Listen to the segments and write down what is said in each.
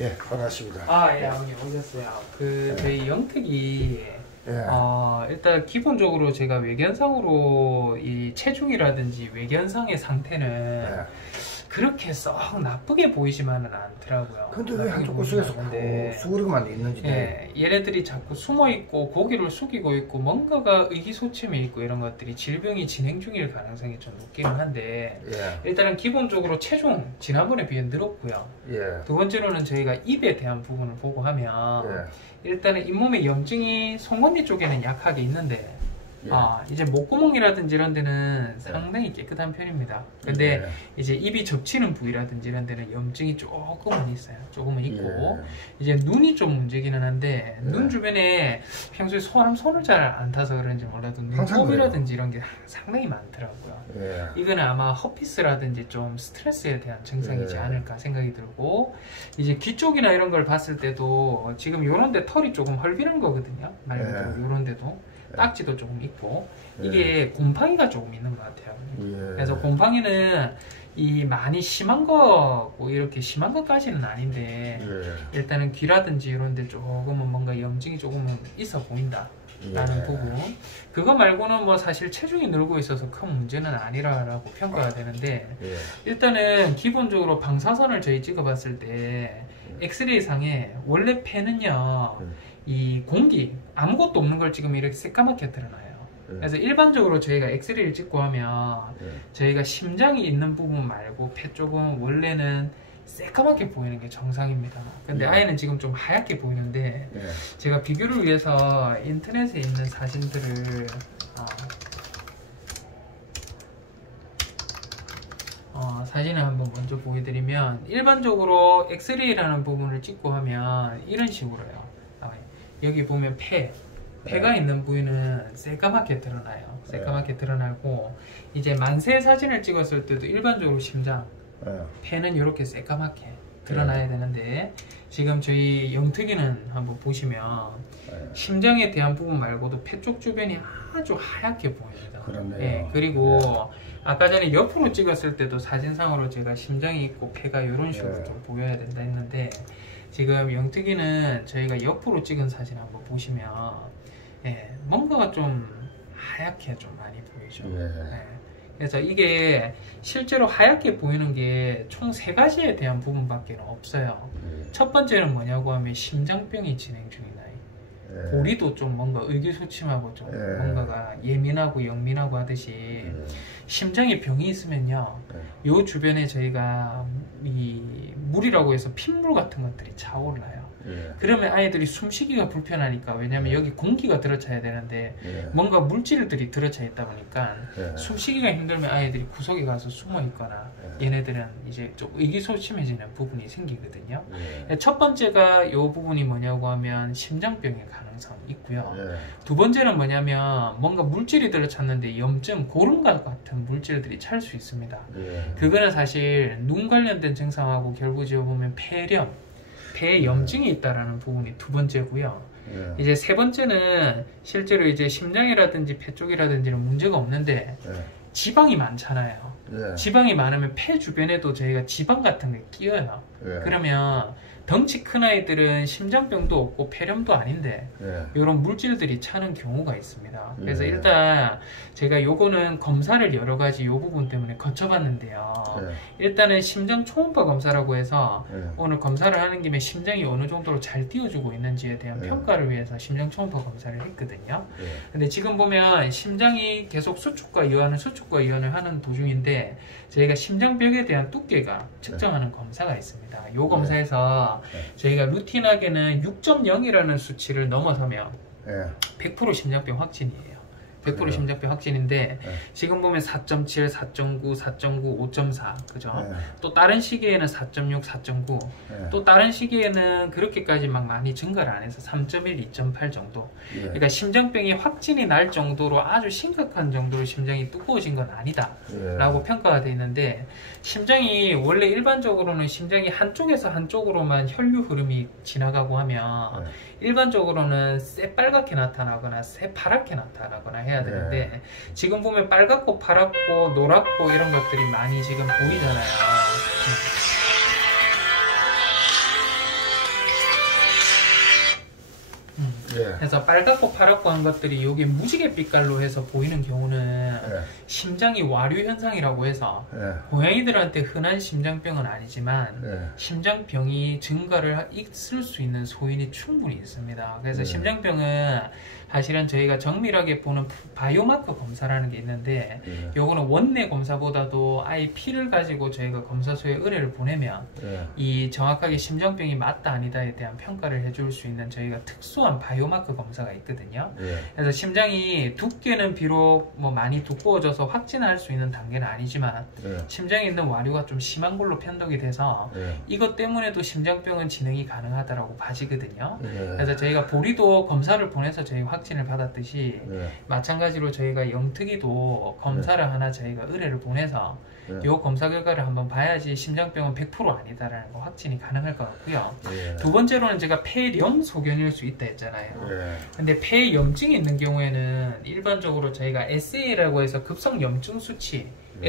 예, 반갑습니다. 아, 예, 아버님 오셨어요. 저희 영특이, 예. 일단 기본적으로 제가 외견상으로 이 체중이라든지 외견상의 상태는 예. 그렇게 썩 나쁘게 보이지만은 않더라고요. 근데 왜 한쪽 구석에서 수그리고만 있는지. 예, 얘네들이 자꾸 숨어 있고 고기를 숙이고 있고 뭔가가 의기소침해 있고 이런 것들이 질병이 진행 중일 가능성이 좀 높기는 한데, 예. 일단은 기본적으로 체중 지난번에 비해 늘었고요. 예. 두 번째로는 저희가 입에 대한 부분을 보고 하면 예. 일단은 잇몸에 염증이 송곳니 쪽에는 약하게 있는데, 예. 이제 목구멍이라든지 이런 데는 상당히 깨끗한 편입니다. 근데 예. 이제 입이 접치는 부위라든지 이런 데는 염증이 조금은 있어요. 조금은 있고, 예. 이제 눈이 좀 문제기는 한데, 예. 눈 주변에 평소에 사람 손을 잘 안 타서 그런지 몰라도 눈곱이라든지 이런 게 상당히 많더라고요. 예. 이거는 아마 허피스라든지 좀 스트레스에 대한 증상이지 예. 않을까 생각이 들고, 이제 귀 쪽이나 이런 걸 봤을 때도 지금 요런 데 털이 조금 헐비는 거거든요. 말 그대로 예. 요런 데도 딱지도 조금 있고, 이게 곰팡이가 조금 있는 것 같아요. 예. 그래서 곰팡이는 이 많이 심한 거고 이렇게 심한 것까지는 아닌데, 예. 일단은 귀라든지 이런 데 조금은 뭔가 염증이 조금은 있어 보인다 라는 예. 부분, 그거 말고는 뭐 사실 체중이 늘고 있어서 큰 문제는 아니라고 평가가 되는데, 예. 일단은 기본적으로 방사선을 저희 찍어봤을 때 엑스레이 상에 원래 폐는요, 이 공기 아무것도 없는 걸 찍으면 이렇게 새까맣게 드러나요. 그래서 일반적으로 저희가 엑스레이를 찍고 하면 저희가 심장이 있는 부분 말고 폐 쪽은 원래는 새까맣게 보이는 게 정상입니다. 근데 아이는 지금 좀 하얗게 보이는데, 예. 제가 비교를 위해서 인터넷에 있는 사진들을 사진을 한번 먼저 보여드리면, 일반적으로 엑스레이라는 부분을 찍고 하면 이런 식으로요. 여기 보면 폐가 있는 부위는 새까맣게 드러나요. 새까맣게 드러나고, 이제 만세 사진을 찍었을 때도 일반적으로 심장, 폐는 이렇게 새까맣게 드러나야 되는데, 지금 저희 영특이는 한번 보시면 심장에 대한 부분 말고도 폐 쪽 주변이 아주 하얗게 보입니다. 그렇네요. 예, 그리고 아까 전에 옆으로 찍었을 때도 사진상으로 제가 심장이 있고 폐가 이런 식으로 좀 보여야 된다 했는데, 지금 영특이는 저희가 옆으로 찍은 사진 한번 보시면 뭔가가 좀 하얗게 좀 많이 보이죠. 그래서 이게 실제로 하얗게 보이는 게 총 3가지에 대한 부분밖에 없어요. 첫 번째는 뭐냐고 하면 심장병이 진행 중인 아이. 보리도 좀 뭔가 의기소침하고 좀 뭔가가 예민하고 영민하고 하듯이, 심장에 병이 있으면요, 요 주변에 저희가 이 물이라고 해서 핏물 같은 것들이 차올라요. 그러면 아이들이 숨쉬기가 불편하니까, 왜냐면 여기 공기가 들어차야 되는데 뭔가 물질들이 들어차 있다 보니까 숨쉬기가 힘들면 아이들이 구석에 가서 숨어 있거나 얘네들은 이제 좀 의기소침해지는 부분이 생기거든요. 첫 번째가 요 부분이 뭐냐고 하면 심장병의 가능성이 있고요. 두 번째는 뭐냐면 뭔가 물질이 들어찼는데 염증, 고름과 같은 물질들이 찰 수 있습니다. 그거는 사실 눈 관련된 증상하고 결국 지어보면 폐렴, 폐에 염증이 있다라는 부분이 두 번째고요. 이제 세 번째는 실제로 이제 심장이라든지 폐 쪽이라든지는 문제가 없는데 지방이 많잖아요. 지방이 많으면 폐 주변에도 저희가 지방 같은 게 끼어요. 그러면 덩치 큰 아이들은 심장병도 없고 폐렴도 아닌데 이런 물질들이 차는 경우가 있습니다. 그래서 일단 제가 요거는 검사를 여러 가지 요 부분 때문에 거쳐봤는데요. 일단은 심장 초음파 검사라고 해서 오늘 검사를 하는 김에 심장이 어느 정도로 잘 뛰어주고 있는지에 대한 평가를 위해서 심장 초음파 검사를 했거든요. 근데 지금 보면 심장이 계속 수축과 이완을 하는 도중인데, 저희가 심장벽에 대한 두께가 측정하는 검사가 있습니다. 요 검사에서 저희가 루틴하게는 6.0이라는 수치를 넘어서면 100% 심장병 확진이에요. 100% 심장병 확진인데, 지금 보면 4.7, 4.9, 4.9, 5.4, 그죠? 또 다른 시기에는 4.6, 4.9, 또 다른 시기에는 그렇게까지 막 많이 증가를 안 해서 3.1, 2.8 정도. 그러니까 심장병이 확진이 날 정도로 아주 심각한 정도로 심장이 두꺼워진 건 아니다 라고 평가가 되어 있는데, 심장이 원래 일반적으로는 심장이 한쪽에서 한쪽으로만 혈류 흐름이 지나가고 하면 일반적으로는 새빨갛게 나타나거나 새파랗게 나타나거나 해야 되는데, 지금 보면 빨갛고 파랗고 노랗고 이런 것들이 많이 지금 보이잖아요. 예. 그래서 빨갛고 파랗고 한 것들이 여기 무지개 빛깔로 해서 보이는 경우는 예. 심장이 와류 현상이라고 해서 예. 고양이들한테 흔한 심장병은 아니지만 예. 심장병이 증가를 있을 수 있는 소인이 충분히 있습니다. 그래서 예. 심장병은 사실은 저희가 정밀하게 보는 바이오마커 검사라는 게 있는데 예. 요거는 원내 검사보다도 아예 피를 가지고 저희가 검사소에 의뢰를 보내면 예. 이 정확하게 심장병이 맞다 아니다에 대한 평가를 해줄 수 있는 저희가 특수한 바이오마커 검사가 있거든요. 예. 그래서 심장이 두께는 비록 뭐 많이 두꺼워져서 확진할 수 있는 단계는 아니지만 예. 심장에 있는 와류가 좀 심한 걸로 편독이 돼서 예. 이것 때문에도 심장병은 진행이 가능하다라고 봐지거든요. 예. 그래서 저희가 보리도 검사를 보내서 저희 확진을 받았듯이 예. 마찬가지로 저희가 영특이도 검사를 하나 저희가 의뢰를 보내서 예. 요 검사 결과를 한번 봐야지 심장병은 100% 아니다라는 거 확진이 가능할 것 같고요. 예. 두 번째로는 제가 폐렴 소견일 수 있다 했잖아요. 예. 근데 폐염증이 있는 경우에는 일반적으로 저희가 SA라고 해서 급성 염증 수치에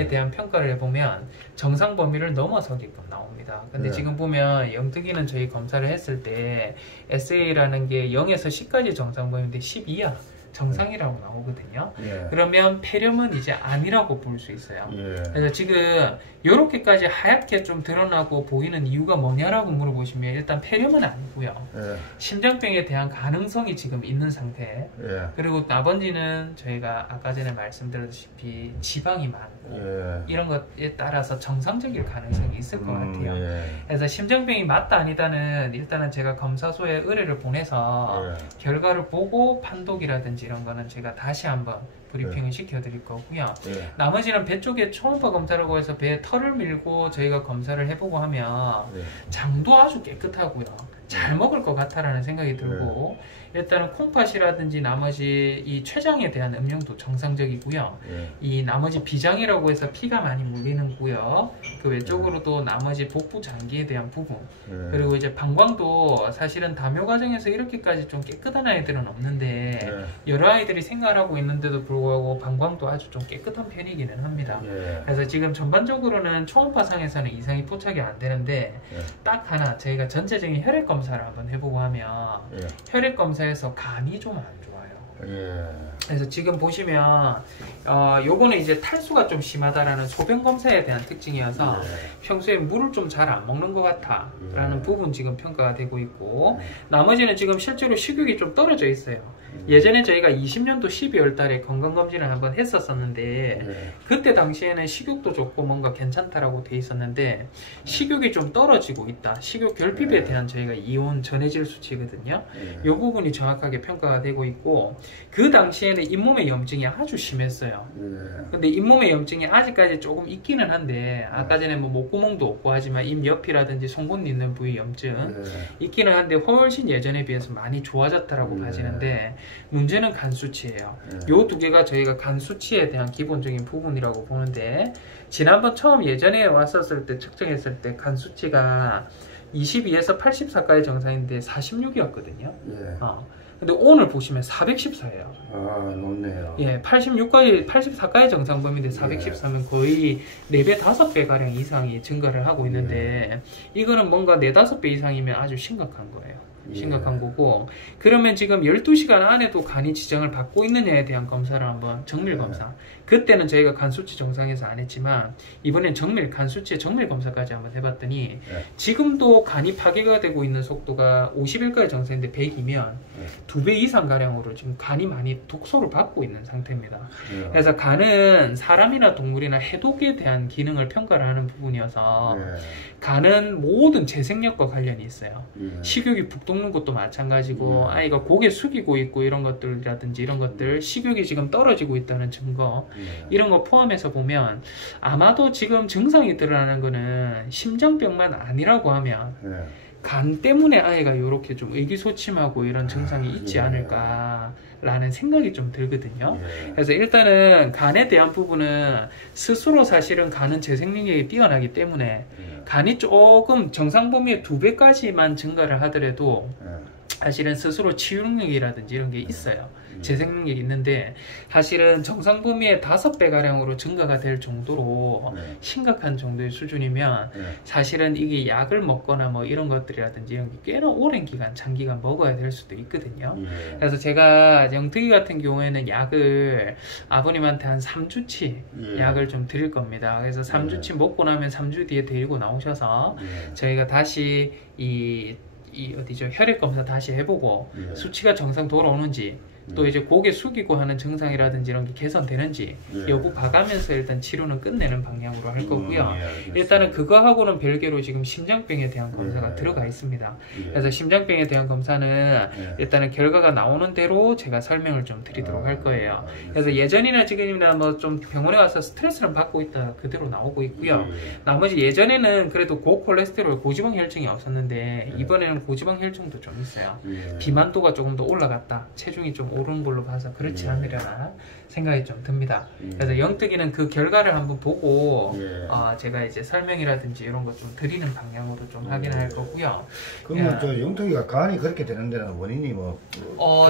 대한 평가를 해보면 정상 범위를 넘어서게끔 나옵니다. 근데 네. 지금 보면 영특이는 저희 검사를 했을 때 SA라는 게 0에서 10까지 정상 범위인데 10 이하 정상이라고 나오거든요. 예. 그러면 폐렴은 이제 아니라고 볼 수 있어요. 예. 그래서 지금 이렇게까지 하얗게 좀 드러나고 보이는 이유가 뭐냐라고 물어보시면 일단 폐렴은 아니고요. 예. 심장병에 대한 가능성이 지금 있는 상태. 예. 그리고 나머지는 저희가 아까 전에 말씀드렸다시피 지방이 많고 예. 이런 것에 따라서 정상적일 가능성이 있을 것 같아요. 예. 그래서 심장병이 맞다 아니다는 일단은 제가 검사소에 의뢰를 보내서 예. 결과를 보고 판독이라든지 이런 거는 제가 다시 한번 브리핑을 시켜드릴 거고요. 예. 나머지는 배 쪽에 초음파 검사라고 해서 배에 털을 밀고 저희가 검사를 해보고 하면 예. 장도 아주 깨끗하고요. 잘 먹을 것 같다라는 생각이 들고 일단은 콩팥이라든지 나머지 이 췌장에 대한 음영도 정상적이고요. 예. 이 나머지 비장이라고 해서 피가 많이 몰리는 구역 그 외쪽으로도 나머지 복부 장기에 대한 부분 예. 그리고 이제 방광도 사실은 다묘 과정에서 이렇게까지 좀 깨끗한 아이들은 없는데 예. 여러 아이들이 생활하고 있는데도 불구하고 방광도 아주 좀 깨끗한 편이기는 합니다. 예. 그래서 지금 전반적으로는 초음파상에서는 이상이 포착이 안 되는데 예. 딱 하나 저희가 전체적인 혈액 검사를 한번 해보고 하면 예. 혈액 검사에서 간이 좀 안 좋아요. 예. 그래서 지금 보시면 요거는 이제 탈수가 좀 심하다라는 소변 검사에 대한 특징이어서 평소에 물을 좀 잘 안 먹는 것 같아 라는 부분 지금 평가가 되고 있고 나머지는 지금 실제로 식욕이 좀 떨어져 있어요. 예전에 저희가 20년도 12월 달에 건강검진을 한번 했었었는데 그때 당시에는 식욕도 좋고 뭔가 괜찮다라고 돼 있었는데 식욕이 좀 떨어지고 있다. 식욕 결핍에 대한 저희가 이온 전해질 수치거든요. 이 부분이 정확하게 평가가 되고 있고 그 당시에는 잇몸의 염증이 아주 심했어요. 근데 잇몸의 염증이 아직까지 조금 있기는 한데 아까 전에 뭐 목구멍도 없고 하지만 입 옆이라든지 송곳니 있는 부위 염증 있기는 한데 훨씬 예전에 비해서 많이 좋아졌다라고 봐지는데 문제는 간 수치예요. 요 두 개가 저희가 간 수치에 대한 기본적인 부분이라고 보는데 지난번 처음 예전에 왔었을 때 측정했을 때 간 수치가 22에서 84까지 정상인데 46이었거든요. 근데 오늘 보시면 414예요. 아, 높네요. 예, 84까지 정상 범위인데 414면 거의 4배, 5배 가량 이상이 증가를 하고 있는데 이거는 뭔가 4, 5배 이상이면 아주 심각한 거예요. 심각한 거고 그러면 지금 12시간 안에도 간이 지정을 받고 있느냐에 대한 검사를 한번 정밀 검사 그때는 저희가 간 수치 정상에서 안 했지만 이번엔 정밀 간 수치의 정밀 검사까지 한번 해봤더니 지금도 간이 파괴가 되고 있는 속도가 50일까지 정상인데 100이면 2배 이상 가량으로 지금 간이 많이 독소를 받고 있는 상태입니다. 그래서 간은 사람이나 동물이나 해독에 대한 기능을 평가를 하는 부분이어서 간은 모든 재생력과 관련이 있어요. 식욕이 북돋는 것도 마찬가지고 아이가 고개 숙이고 있고 이런 것들이라든지 이런 것들 식욕이 지금 떨어지고 있다는 증거 이런 거 포함해서 보면 아마도 지금 증상이 드러나는 거는 심장병만 아니라고 하면 간 때문에 아이가 이렇게 좀 의기소침하고 이런 증상이 있지 않을까라는 생각이 좀 들거든요. 그래서 일단은 간에 대한 부분은 스스로 사실은 간은 재생능력이 뛰어나기 때문에 간이 조금 정상 범위의 2배까지만 증가를 하더라도 사실은 스스로 치유 능력이라든지 이런 게 있어요. 재생 능력이 있는데 사실은 정상 범위의 5배가량으로 증가가 될 정도로 심각한 정도의 수준이면 사실은 이게 약을 먹거나 뭐 이런 것들이라든지 이런 게 꽤나 오랜 기간, 장기간 먹어야 될 수도 있거든요. 그래서 제가 영특이 같은 경우에는 약을 아버님한테 한 3주치 약을 좀 드릴 겁니다. 그래서 3주치 먹고 나면 3주 뒤에 데리고 나오셔서 저희가 다시 이 어디죠? 혈액 검사 다시 해보고 수치가 정상 돌아오는지 또 이제 고개 숙이고 하는 증상이라든지 이런 게 개선되는지 여부 봐가면서 일단 치료는 끝내는 방향으로 할 거고요. 일단은 그거하고는 별개로 지금 심장병에 대한 검사가 들어가 있습니다. 그래서 심장병에 대한 검사는 일단은 결과가 나오는 대로 제가 설명을 좀 드리도록 할 거예요. 그래서 예전이나 지금이나 뭐 좀 병원에 와서 스트레스를 받고 있다 그대로 나오고 있고요. 나머지 예전에는 그래도 고콜레스테롤, 고지방 혈증이 없었는데 이번에는 고지방 혈증도 좀 있어요. 비만도가 조금 더 올라갔다. 체중이 좀 오른 걸로 봐서 그렇지 않으려나 생각이 좀 듭니다. 그래서 영특이는 그 결과를 한번 보고 제가 이제 설명이라든지 이런 것 좀 드리는 방향으로 좀 확인할 거고요. 그러면 저 영특이가 간이 그렇게 되는 데는 원인이 뭐?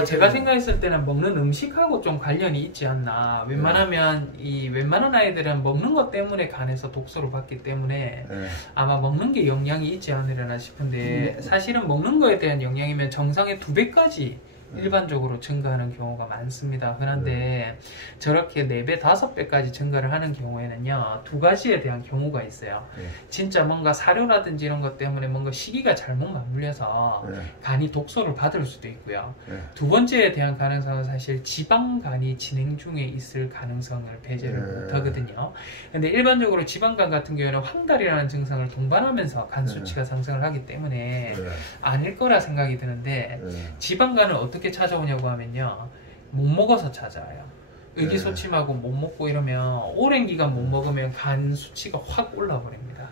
제가 생각했을 때는 먹는 음식하고 좀 관련이 있지 않나. 웬만하면 웬만한 아이들은 먹는 것 때문에 간에서 독소를 받기 때문에 아마 먹는 게 영향이 있지 않으려나 싶은데 사실은 먹는 거에 대한 영향이면 정상의 2배까지 일반적으로 증가하는 경우가 많습니다. 흔한데 저렇게 4배, 5배까지 증가를 하는 경우에는요 2가지에 대한 경우가 있어요. 진짜 뭔가 사료라든지 이런 것 때문에 뭔가 시기가 잘못 맞물려서 간이 독소를 받을 수도 있고요. 두 번째에 대한 가능성은 사실 지방간이 진행 중에 있을 가능성을 배제를 못하거든요. 근데 일반적으로 지방간 같은 경우에는 황달이라는 증상을 동반하면서 간 수치가 상승을 하기 때문에 아닐 거라 생각이 드는데 지방간을 어떻게 찾아오냐고 하면요 못 먹어서 찾아와요. 의기소침하고 못 먹고 이러면 오랜 기간 못 먹으면 간 수치가 확 올라 버립니다.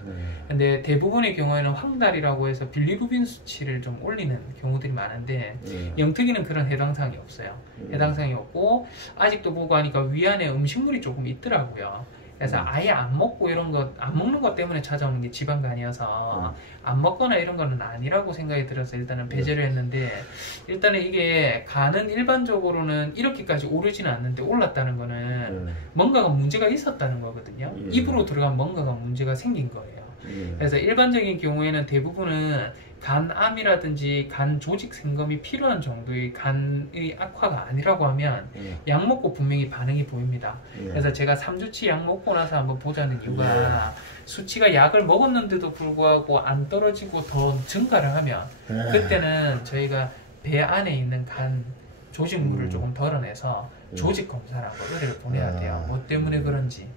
근데 대부분의 경우에는 황달이라고 해서 빌리루빈 수치를 좀 올리는 경우들이 많은데 영특이는 그런 해당사항이 없어요. 해당사항이 없고 아직도 보고 하니까 위안에 음식물이 조금 있더라고요. 그래서 아예 안 먹고 이런 것, 안 먹는 것 때문에 찾아오는 게 지방간이어서 안 먹거나 이런 거는 아니라고 생각이 들어서 일단은 배제를 했는데 일단은 이게 간은 일반적으로는 이렇게까지 오르지는 않는데 올랐다는 거는 뭔가가 문제가 있었다는 거거든요. 입으로 들어간 뭔가가 문제가 생긴 거예요. 그래서 일반적인 경우에는 대부분은 간암이라든지 간 조직 생검이 필요한 정도의 간의 악화가 아니라고 하면 약 먹고 분명히 반응이 보입니다. 그래서 제가 3주치 약 먹고 나서 한번 보자는 이유가 수치가 약을 먹었는데도 불구하고 안 떨어지고 더 증가를 하면 그때는 저희가 배 안에 있는 간 조직물을 조금 덜어내서 조직 검사라고 의뢰를 보내야 돼요. 뭐 때문에 그런지.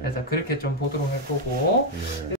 그래서 그렇게 좀 보도록 할 거고